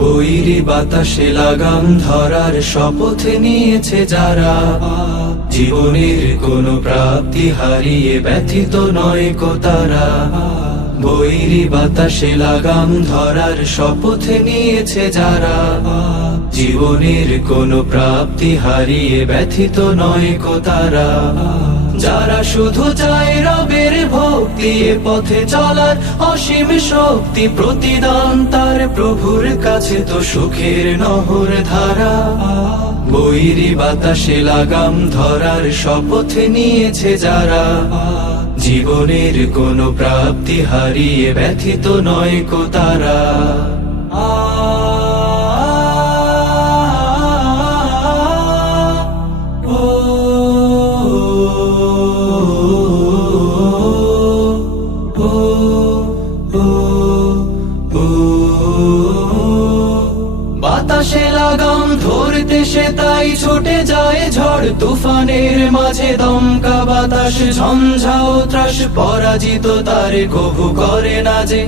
বৈরী বাতাসে লাগাম ধরার শপথ নিয়েছে যারা, জীবনের কোনো প্রাপ্তি হারিয়ে ব্যথিত নয় কো তারা। বৈরী বাতাসে লাগাম ধরার শপথ নিয়েছে যারা, জীবনের কোনো প্রাপ্তি হারিয়ে ব্যথিত নয় কো তারা। যারা শুধু চায় রবের ভক্তি, এ পথে চলার অসীম শক্তি, প্রতিদান তার প্রভুর কাছে তো সুখের নহর ধারা। বৈরী বাতাসে লাগাম ধরার শপথ নিয়েছে যারা, জীবনের কোনো প্রাপ্তি হারিয়ে ব্যথিত নয় কো তারা। বাতাসে লাগাম ধরতে সে তাই ছুটে যায় ঝড় তুফানের মাঝে, দমকা বাতাস ঝঞ্ঝাও ত্রাস, পরাজিত তারে কভু করে না যে।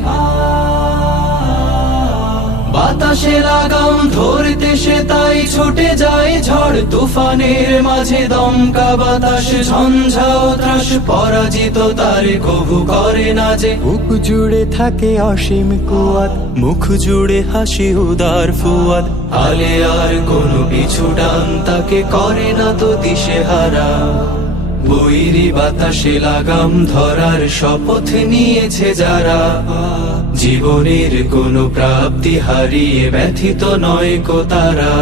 বাতাসে লাগাম ধরতে সে তাই ছুটে যায় ঝড় তুফানের মাঝে, দমকা বাতাস ঝঞ্ঝাও ত্রাস, পরাজিত তারে কভু করে না যে। বুক জুড়ে থাকে অসীম কুয়াত, মুখ জুড়ে হাসি উদার ফুয়াদ, হালে আর কোনো পিছু ডান তাকে করে না তো দিশেহারা। বৈরী বাতাসে লাগাম ধরার শপথ নিয়েছে যারা, জীবনের কোনো প্রাপ্তি হারিয়ে ব্যথিত নয় কো তারা।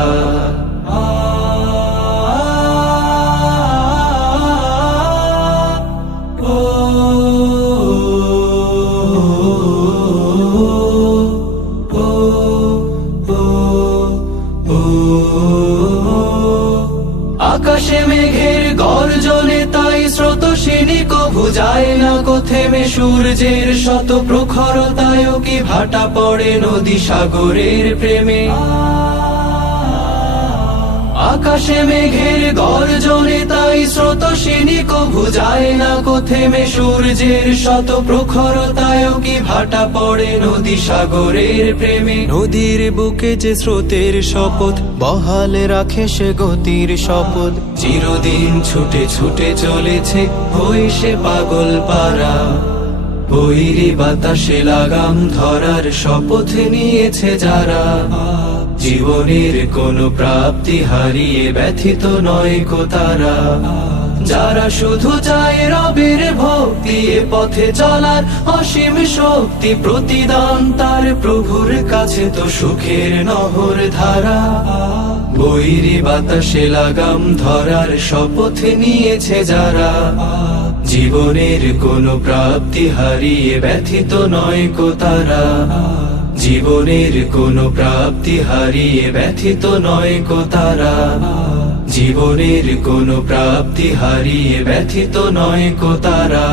আকাশে মেঘের গর্জনে তাই স্রোতস্বিনী কভু যায় না কো থেমে, সূর্যের শত প্রখরতায়ও কি ভাটা পড়ে নদী সাগরের প্রেমে। আকাশে মেঘের গর্জনে তাই স্রোতস্বিনী কভু যায় না কো থেমে, সূর্যের শত প্রখরতায়ও কি ভাটা পড়ে নদী সাগরের প্রেমে। নদীর বুকে যে স্রোতের শপথ, বহাল রাখে সে গতির শপথ, চিরদিন ছুটে ছুটে চলেছে হয়ে সে পাগল পারা। বৈরী বাতাসে লাগাম ধরার শপথ নিয়েছে যারা, জীবনের কোনো প্রাপ্তি হারিয়ে ব্যথিত নয় কো তারা। যারা শুধু চায় রবের ভক্তি, এ পথে চলার অসীম শক্তি, প্রতিদান তার প্রভুর কাছে তো সুখের নহর ধারা। বৈরী বাতাসে লাগাম ধরার শপথ নিয়েছে যারা, জীবনের কোনো প্রাপ্তি হারিয়ে ব্যথিত নয় কো তারা। জীবনের কোনো প্রাপ্তি হারিয়ে ব্যথিত নয় কো তারা। জীবনের কোনো প্রাপ্তি হারিয়ে ব্যথিত নয় কো তারা।